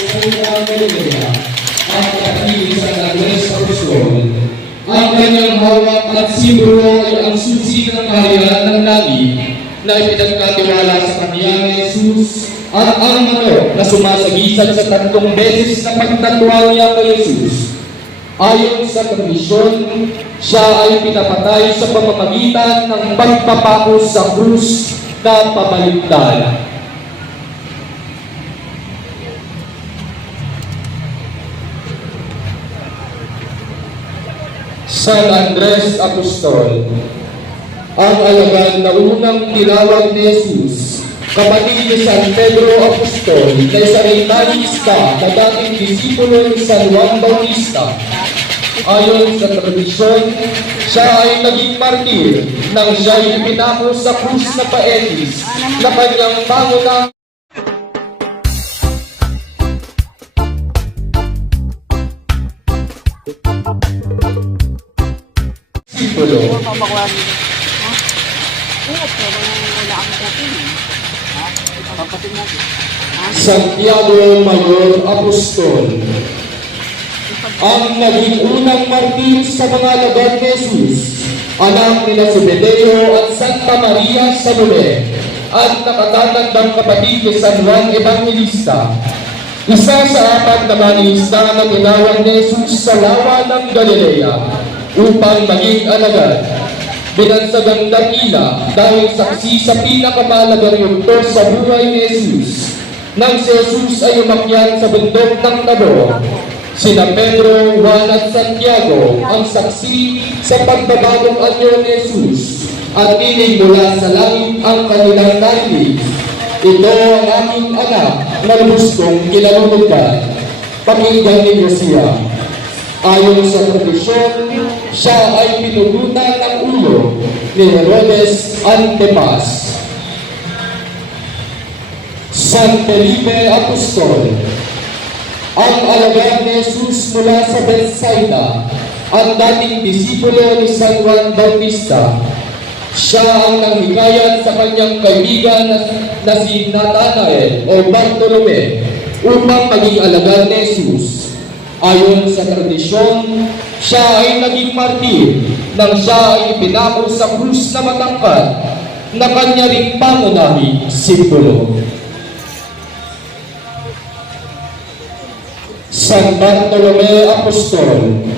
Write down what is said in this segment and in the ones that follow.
ang Galilea at kapatid sa Andres Apostol. Ang kanyang hawak at simbolo ay ang susi ng kaharian ng langit na ipinagkatiwala sa kanya ni Jesus at ang manok na sumasagisag sa tatlong beses na pagtatuwa niya kay Jesus. Ayon sa tradisyon, siya ay pinapatay sa pamamagitan ng pagpapako sa krus na pamaligtad. San Andres Apostol, ang alagad na unang tinawag ni Jesus, kapatid ni San Pedro Apostol, na isa rin talista na dating disipulo ni San Juan Bautista. Ayon sa tradisyon, siya ay naging martir nang siya ay pinako sa krus na paetis na kanyang pangunang Ha? Santiago Mayor Apostol. Ang naging unang martir sa mga lagar ni Jesus, anak nila si Bedeo at Santa Maria sa Lule, at nakatatandang kapatid ni San Juan Evangelista. Isa sa apat na manista na tinawag ni Jesus sa lawa ng Galilea upang maging alagad. Binansagang dakila dahil saksi sa pinakamalagang yugto sa buhay ni Jesus. Nang si Jesus ay umakyat sa bundok ng Tabor, Sina Pedro, Juan at Santiago ang saksi sa pagbabagong anyo ni Jesus at tinig mula sa langit ang kanilang narinig. Ito ang aking anak na lubos kong kinalulugdan. Pakinggan ninyo siya. Ayon sa tradisyon, siya ay pinugutan ng ulo ni Herodes Antipas. San Felipe Apostol, ang alagad ni Jesus mula sa Bethsaida, ang dating disipulo ni San Juan Bautista. Siya ang nanghikayat sa kanyang kaibigan na, si Nathanael o Bartolome upang maging alagad ni Jesus. Ayon sa tradisyon, siya ay naging martir nang siya ay pinako sa krus na matangkad na kanya ring pangunahi simbolo. San Bartolome Apostol,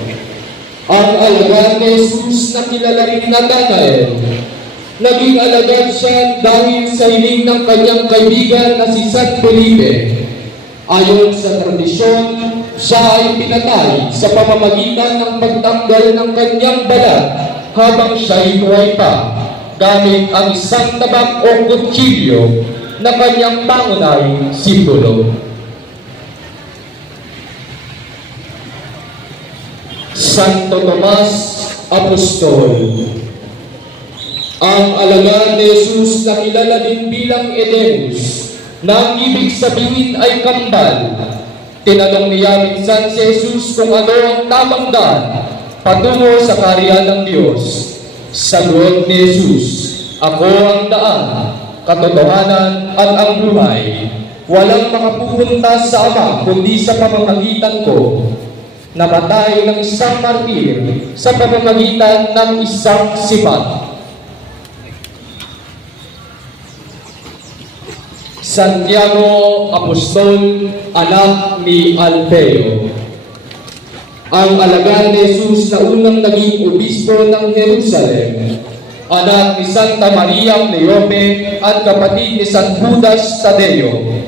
ang alagad ni Jesus na kilala rin Nathanael. Naging alagad siya dahil sa hiling ng kanyang kaibigan na si San Felipe. Ayon sa tradisyon, siya ay pinatay sa pamamagitan ng pagtanggal ng kanyang balat habang siya ay buhay pa gamit ang isang tabak o kutsilyo na kanyang pangunahing simbolo. Santo Tomas Apostol. Ang alagad ni Jesus na kilala din bilang Edemus, na ang ibig sabihin ay kambal. Tinanong niya minsan si Jesus kung ano ang tamang daan patungo sa karya ng Diyos. Sagot ni Jesus, Ako ang daan, katotohanan at ang buhay. Walang makapupunta sa Ama kundi sa pamamagitan ko namatay ng isang martir sa pamamagitan ng isang sipat. Santiago Apostol, anak ni Alfeo. Ang alagad ni Jesus na unang naging obispo ng Jerusalem, anak ni Santa Maria Cleope at kapatid ni San Judas Tadeo.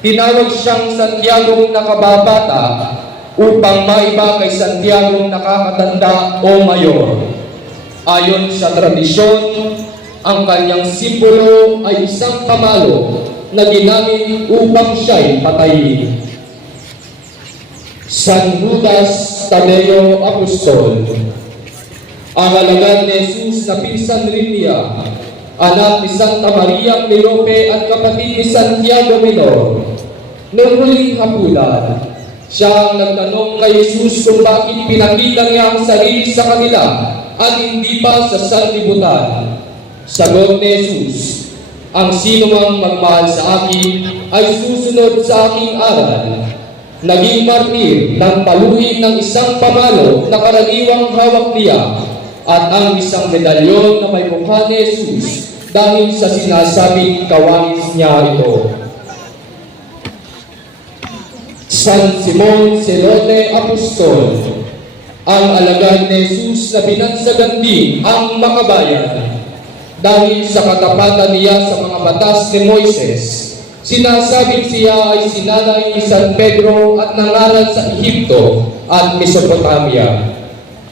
Tinawag siyang Santiago nakababata upang maiba kay Santiago nakakatanda o mayor. Ayon sa tradisyon, ang kanyang simbolo ay isang pamalo na ginamit upang siya'y patayin. San Judas Tadeo Apostol Ang alagad ni Jesus na pinsan rin niya, anak ni Santa Maria Cleope at kapatid ni Santiago Minor. Noong huling hapunan, siya ang nagtanong kay Jesus kung bakit pinakita niya ang sarili sa kanila at hindi pa sa sanlibutan. Sagot ni Jesus, ang sino mang magmahal sa akin ay susunod sa aking aral. naging martir ng paluhin ng isang pamalo na karaniwang hawak niya at ang isang medalyon na may mukha ni Jesus dahil sa sinasabing kawangis niya ito. San Simon Celote Apostol, ang alagad ni Jesus na binansagan din ang makabayan dahil sa katapatan niya sa mga batas ni Moises. Sinasabing siya ay sinanay ni San Pedro at nangaral sa Ehipto at Mesopotamia.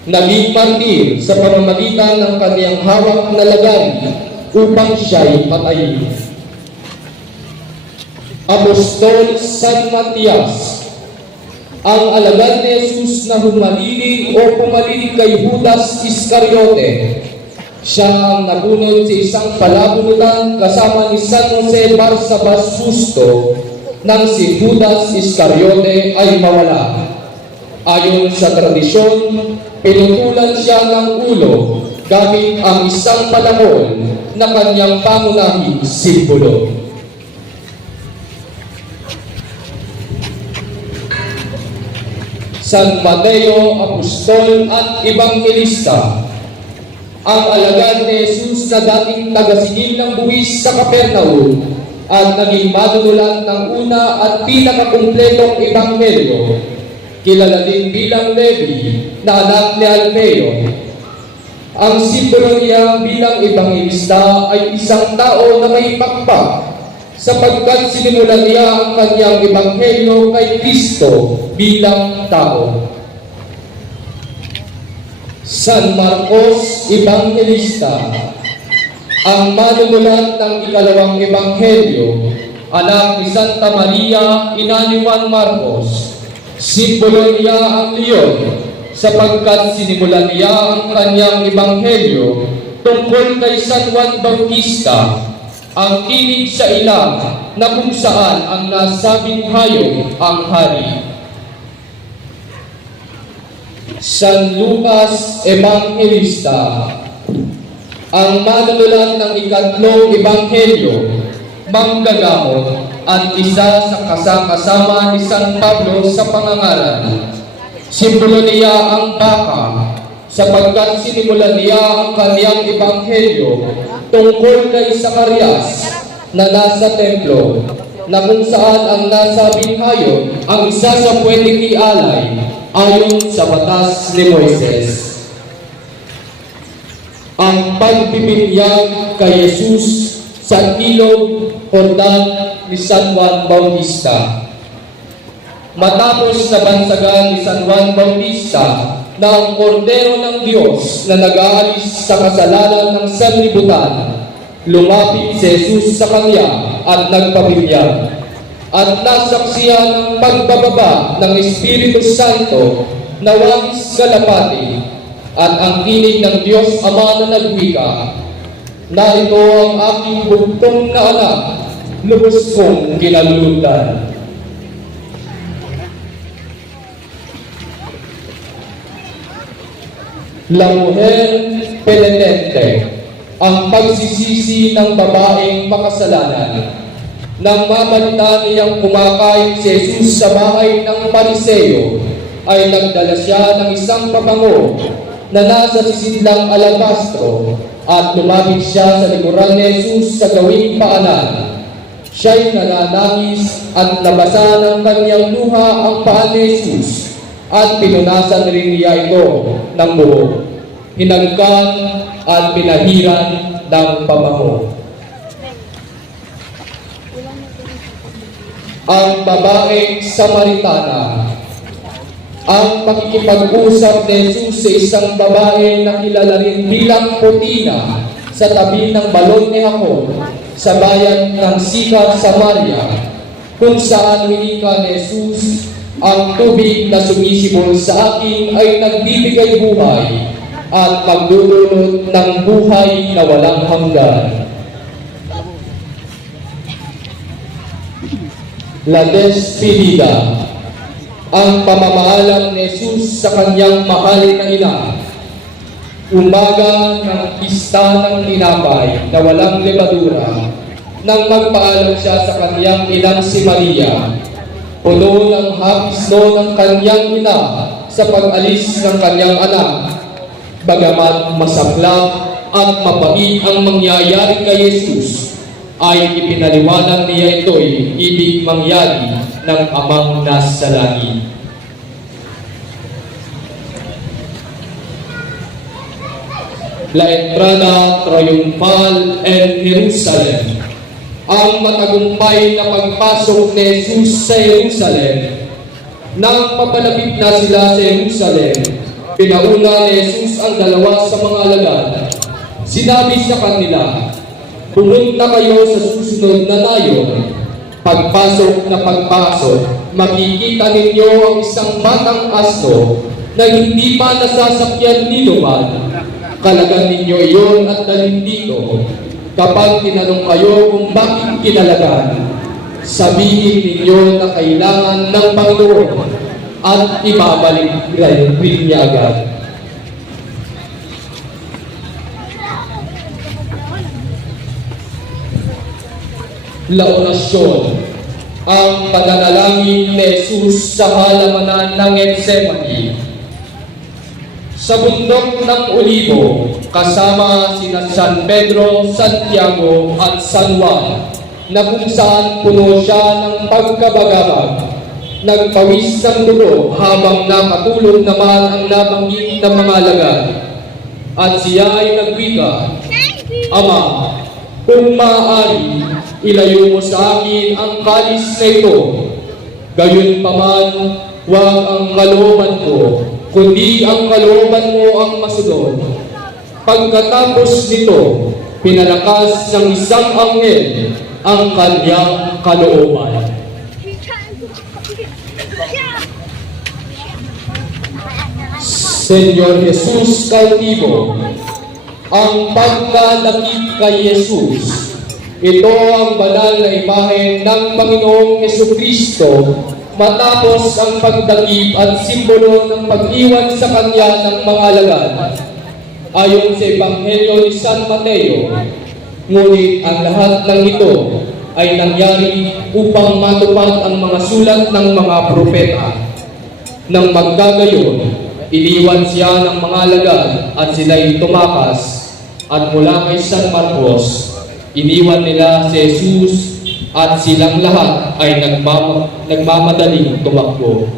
Naging martir sa pamamagitan ng kaniyang hawak na lagay upang siya'y patayin. Apostol San Matias, ang alagad ni Jesus na humalilig o pumalilig kay Judas Iscariote. Siya ang nabunod sa isang palabunutan kasama ni San Jose Barsabas Justo nang si Judas Iscariote ay mawala. Ayon sa tradisyon, pinutulan siya ng ulo gamit ang isang palakol na kanyang pangunahing simbolo. San Mateo, Apostol at Evangelista. Ang alagad ni Jesus na dating tagasingil ng buwis sa Kapernaum at naging manunulat ng una at pinakakumpletong ebanghelyo. Kilala din bilang Levi na anak ni Alfeo. Ang simbolo niya bilang ebanghelista ay isang tao na may pakpak sapagkat sinimulan niya ang kanyang ebanghelyo kay Kristo bilang tao. San Marcos Evangelista ang manunulat ng ikalawang ebanghelyo, anak ni Santa Maria, ina Marcos. Simbolo niya ang leon sapagkat sinimulan niya ang kanyang ebanghelyo tungkol kay San Juan Bautista ang kinig sa ilang na kung saan ang nasabing hayop ang hari. San Lucas Evangelista ang manunulat ng ikatlong ebanghelyo, manggagamot at isa sa kasakasama ni San Pablo sa pangangaral. Simbolo niya ang baka sapagkat sinimulan niya ang kanyang ebanghelyo tungkol kay Zacarias na nasa templo na kung saan ang nasabing hayop ang isa sa pwedeng ialay ayon sa batas ni Moises. Ang pagbibinyag kay Jesus sa ilog Jordan ni San Juan Bautista. Matapos na bansagan ni San Juan Bautista na ang kordero ng Diyos na nag-aalis sa kasalanan ng sanlibutan, lumapit si Jesus sa kanya at nagpabinyag. At nasaksiyan ng pagbababa ng Espiritu Santo na wangis kalapati at ang tinig ng Diyos Ama na nagwika, Narito ang aking bugtong na anak, lubos kong kinalulutan. La Mujer Penitente, ang pagsisisi ng babaeng makasalanan. Nang mamalita niyang kumakain si Jesus sa bahay ng Pariseo, ay nagdala siya ng isang pabango na nasa sisidlang alabastro at lumapit siya sa likuran ni Jesus sa gawing paanan. Siya'y nananangis at nabasa ng kanyang luha ang paan ni Jesus at pinunasan rin niya ito ng buo. Hinagkan at pinahiran ng pabango. Ang babaeng Samaritana ang pakikipag-usap ni Jesus sa isang babae na kilala rin bilang Putina sa tabi ng balon ni Jacob sa bayan ng Sikat, Samaria, kung saan winika ni Jesus ang tubig na sumisibol sa akin ay nagbibigay buhay at magdudulot ng buhay na walang hanggan. La Despedida ang pamamaalam ni Jesus sa kanyang mahalin na ina. Umaga ng pista ng tinapay na walang lebadura nang magpaalam siya sa kanyang inang si Maria. Puno ng hapisno ng kanyang ina sa pag-alis ng kanyang anak. Bagamat masaklap at mapait ang mangyayari kay Jesus, ay ipinaliwanag niya ito'y ibig mangyari ng amang nasa langit. La entrada triunfal en Jerusalem. Ang matagumpay na pagpasok ni Jesus sa Jerusalem. Nang papalapit na sila sa Jerusalem, pinauna ni Jesus ang dalawa sa mga alagad. Sinabi sa kanila, Pumunta kayo sa susunod na nayon. Pagpasok na pagpasok, makikita ninyo ang isang batang aso na hindi pa nasasakyan ni luman. Kalagan ninyo iyon at dalhin dito. Kapag tinanong kayo kung bakit kinalagan, sabihin ninyo na kailangan ng Panginoon at ibabalik rin niya agad. La orasyon, ang pananalangin ni Jesus sa halamanan ng Gethsemane. Sa bundok ng Olivo, kasama sina San Pedro, Santiago at San Juan, na kung saan puno siya ng pagkabagabag. Nagpawis ng dugo habang nakatulog naman ang nabanggit ng mga alagad. At siya ay nagwika, Ama, kung maaari, ilayo mo sa akin ang kalis na ito. Gayon huwag ang kalooban ko, kundi ang kalooban mo ang masunod. Pagkatapos nito, pinalakas ng isang anghel ang kanyang kalooban. Senyor Jesus Cautivo, ang pagkalakip kay Jesus. Ito ang banal na imahe ng Panginoong Yesu Kristo matapos ang pagdakip at simbolo ng pag-iwan sa Kanya ng mga alagad. Ayon sa Ebanghelyo ni San Mateo, ngunit ang lahat ng ito ay nangyari upang matupad ang mga sulat ng mga propeta. Nang magkagayon, iniwan siya ng mga alagad at sila'y tumakas at mula kay San Marcos, iniwan nila si Jesus at silang lahat ay nagmam nagmamadaling tumakbo.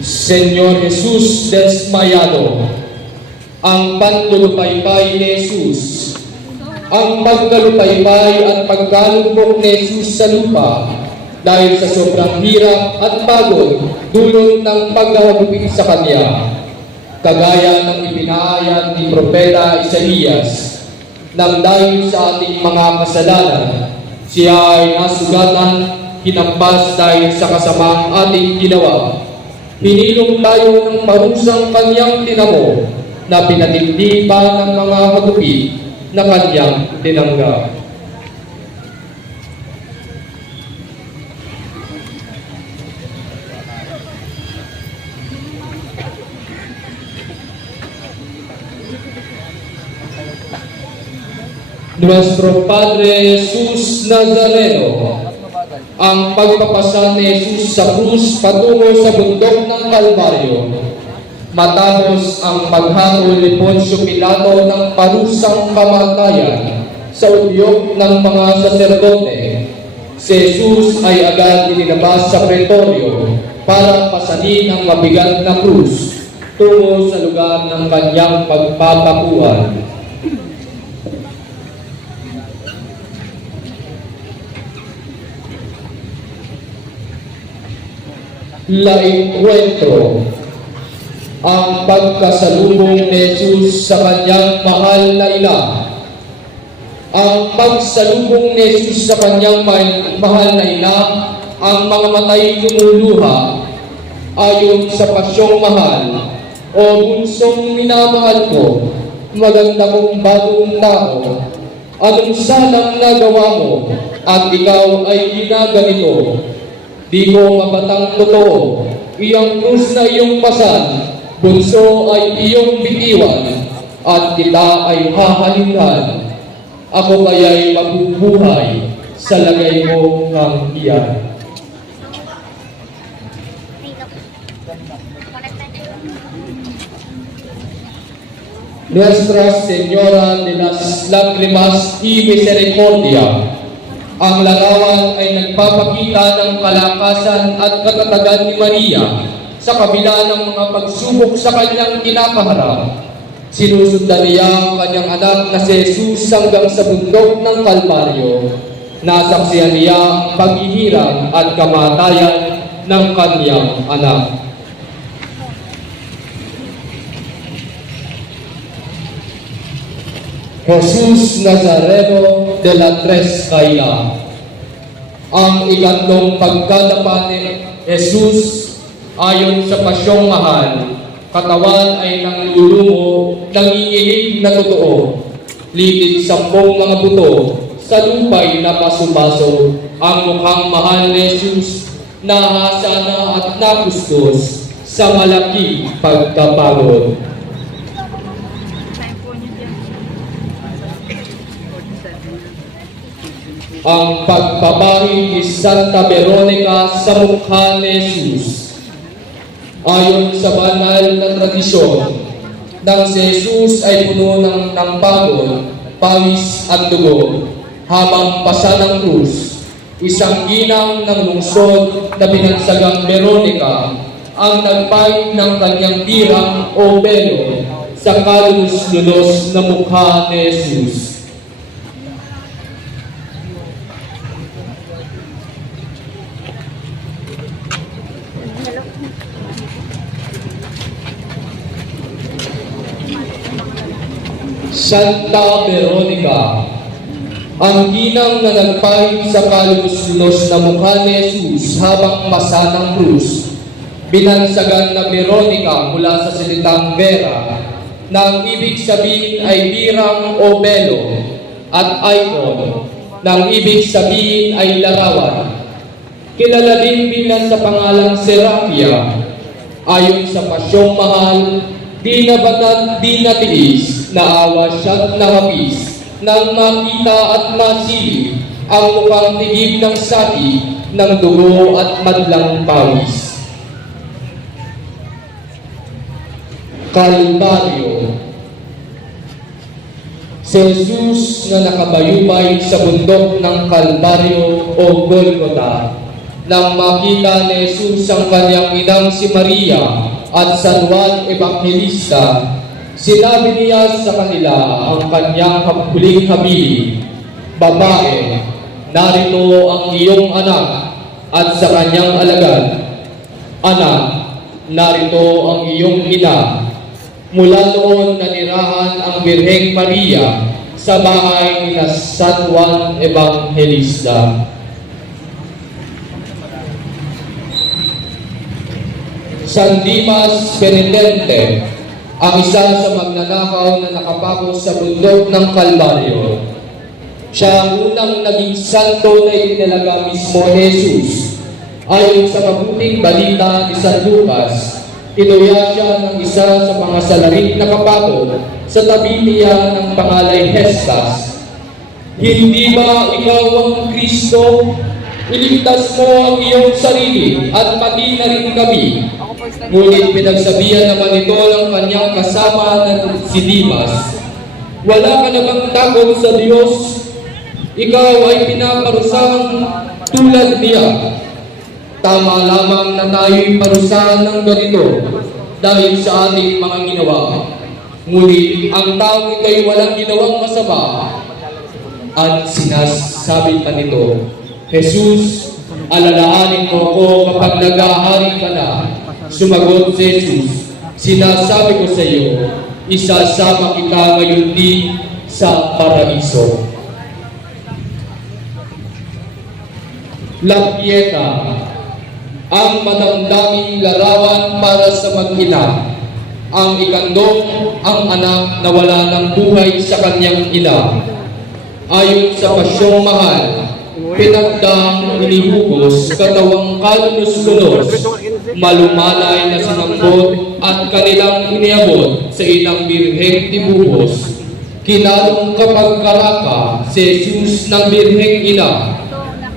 Senyor Jesus desmayado, ang panlulupaypay ni Jesus, ang pagkalupaypay at pagkalumpok ni Jesus sa lupa dahil sa sobrang hirap at pagod dulot ng paghahagupit sa Kanya. Kagaya ng ipinahayag ni Propeta Isaías, nang dahil sa ating mga kasalanan, siya ay nasugatan, hinampas dahil sa kasamang ating ginawa. Hinilong tayo ng parusang kanyang tinamo na pinatindi pa ng mga hagupit na kanyang tinanggap. Nuestro Padre Jesus Nazareno, ang pagpapasa ni Jesus sa krus patungo sa bundok ng Kalbaryo, matapos ang paghatol ni Poncio Pilato ng parusang kamatayan sa udyok ng mga saserdote, si Jesus ay agad inilabas sa pretoryo para pasanin ang mabigat na krus tungo sa lugar ng kanyang pagpatapuan. La Encuentro ang pagkasalubong ni Jesus sa kanyang mahal na ina. Ang pagsalubong ni Jesus sa kanyang mahal, na ina, ang mga matay lumuluha ayon sa pasyong mahal o bunsong minamahal ko, maganda kong bagong tao, anong salang nagawa mo at ikaw ay ginaganito Di ko mabatang totoo, iyang krus na iyong pasan, Bunso ay iyong bitiwan at kita ay hahalinghan. Ako kaya'y mabubuhay sa lagay mo ng iyan. Nuestra Señora de las Lágrimas y Misericordia. Ang larawan ay nagpapakita ng kalakasan at katatagan ni Maria sa kabila ng mga pagsubok sa kanyang kinakaharap. Sinusundan niya ang kanyang anak na si Jesus hanggang sa bundok ng Kalbaryo. Nasaksiyan niya ang paghihirap at kamatayan ng kanyang anak. Jesus Nazareno de la Tres Caila. Ang ikatlong pagkadapa ni Jesus ayon sa pasyong mahal, katawan ay nanglulumo, nanginginig na totoo. Litid sampung mga buto, sa lupay na paso-paso, ang mukhang mahal ni Jesus nahasa na at napustos sa malaki pagkapagod. Ang pagpapahid ni Santa Veronica sa mukha ni Jesus. Ayon sa banal na tradisyon, nang si Jesus ay puno ng, ng pawis at dugo, habang pasa ng krus, isang ginang ng lungsod na binansagang Veronica ang nagpahid ng kanyang tirang o belo sa kalunos-lunos na mukha ni Jesus. Santa Veronica, ang ginang na nagpahid sa kalunos na mukha ni Jesus habang masa ng krus, binansagan na Veronica mula sa salitang Vera, na ang ibig sabihin ay birang o belo, at icon, na ang ibig sabihin ay larawan. Kilala din bilang sa pangalang Serapia, ayon sa pasyong mahal, di nabatag, di natiis, naawa siya't nahapis, nang makita at masilip ang mukhang tigib ng sapi ng dugo at madlang pawis. Kalbaryo Si Jesus na nakabayubay sa bundok ng Kalbaryo o Golgota nang makita ni Jesus ang kanyang inang si Maria at San Juan Evangelista, sinabi niya sa kanila ang kanyang huling habili, Babae, narito ang iyong anak at sa kanyang alagad, Anak, narito ang iyong ina. Mula noon nanirahan ang Birheng Maria sa bahay ni San Juan Evangelista. San Dimas Penitente, ang isa sa magnanakaw na nakapako sa bundok ng Kalbaryo. Siya ang unang naging santo na itinalaga mismo Jesus. Ayon sa mabuting balita ni San Lucas, tinuya siya ng isa sa mga salarit na kapako sa tabi niya ng pangalay Hestas. Hindi ba ikaw ang Kristo? Iligtas mo ang iyong sarili at pati na rin kami. Ngunit pinagsabihan naman ito ng kanyang kasama na si Dimas, Wala ka na bang takot sa Diyos? Ikaw ay pinaparusahan tulad niya. Tama lamang na tayo'y parusahan ng ganito dahil sa ating mga ginawa. Ngunit ang taong ito'y walang ginawang masama at sinasabi pa nito, Jesus, alalaanin mo ako kapag nag-ahari ka na. Sumagot si Jesus, sinasabi ko sa iyo, isasama kita ngayon din sa paraiso. La Pieta, ang matandaming larawan para sa mag-ina, ang ikandong ang anak na wala ng buhay sa kanyang ina. Ayon sa pasyong mahal, pinagdang inihugos katawang kalunos-lunos, malumalay na sinambot at kanilang iniabot sa ilang birheng tibubos. Kinalong kapag karaka si Jesus ng birheng ina,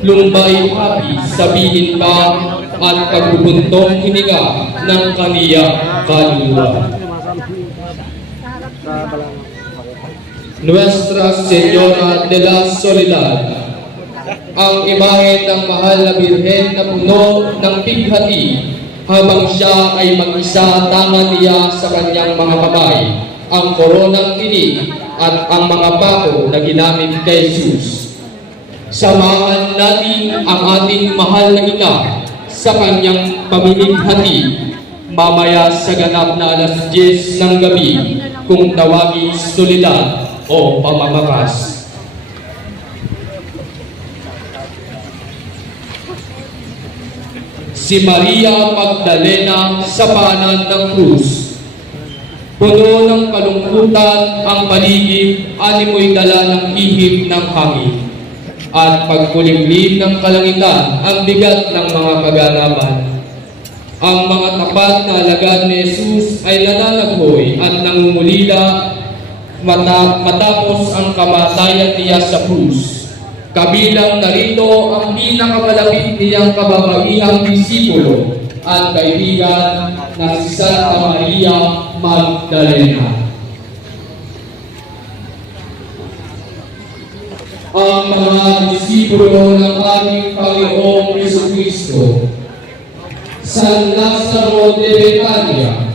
lumbay hapi sabihin pa at pagbubuntong hininga ng kaniya kaluluwa. Nuestra Señora de la Soledad, ang imahe ng mahal na birhen na puno ng pighati habang siya ay mag-isa tangan niya sa kanyang mga kamay ang koronang tinig at ang mga pako na ginamit kay Jesus. Samahan natin ang ating mahal na ina sa kanyang pamimighati mamaya sa ganap na alas 10 ng gabi kung tawagin solidad o pamamakas. Si Maria Magdalena sa paanan ng krus. Puno ng kalungkutan ang paligid, animoy dala ng ihip ng hangin. At pagkulimlim ng kalangitan ang bigat ng mga kaganapan. Ang mga tapat na alagad ni Jesus ay nananaghoy at nangungulila mata- matapos ang kamatayan niya sa krus. Kabilang narito ang pinakamalapit niyang kababaihang disipulo at kaibigan na si Santa Maria Magdalena. Ang mga disipulo ng ating Panginoong Kristo San Lazaro de Betania,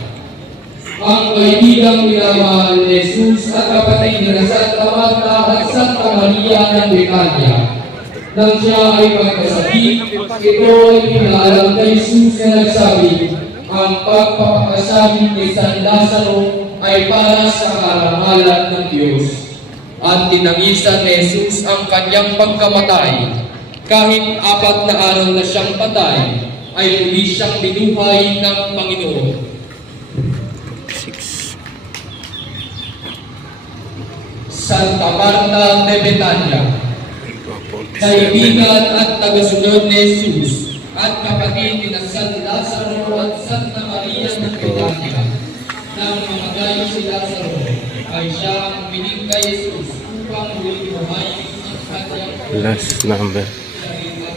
ang kaibigang minamahal ni Jesus at kapatid na at Maria ng Betania. Nang siya ay magkasakit, ito ay pinaalam kay Jesus na nagsabi, ang pagpapakasabi ni San Lazaro ay para sa karangalan ng Diyos. At tinangisan ni Jesus ang kanyang pagkamatay. Kahit apat na araw na siyang patay, ay muli siyang binuhay ng Panginoon. Santa Marta de Betania, kaibigan at tagasunod ni Jesus, at kapatid ni na San Lazaro at Santa Maria ng Betania, nang mamagay si Lazaro, ay siya ang pinig kay Jesus upang muling buhay ang kanyang Last number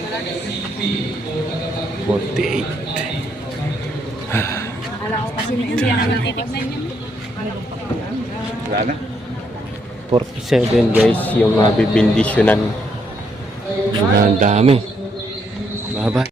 tagasipi o tagapagpapalagay. 48. Alam ko kasi hindi yan ang titignan niya. Wala na. 47 guys yung mga bibindisyonan. Ang dami. Bye bye.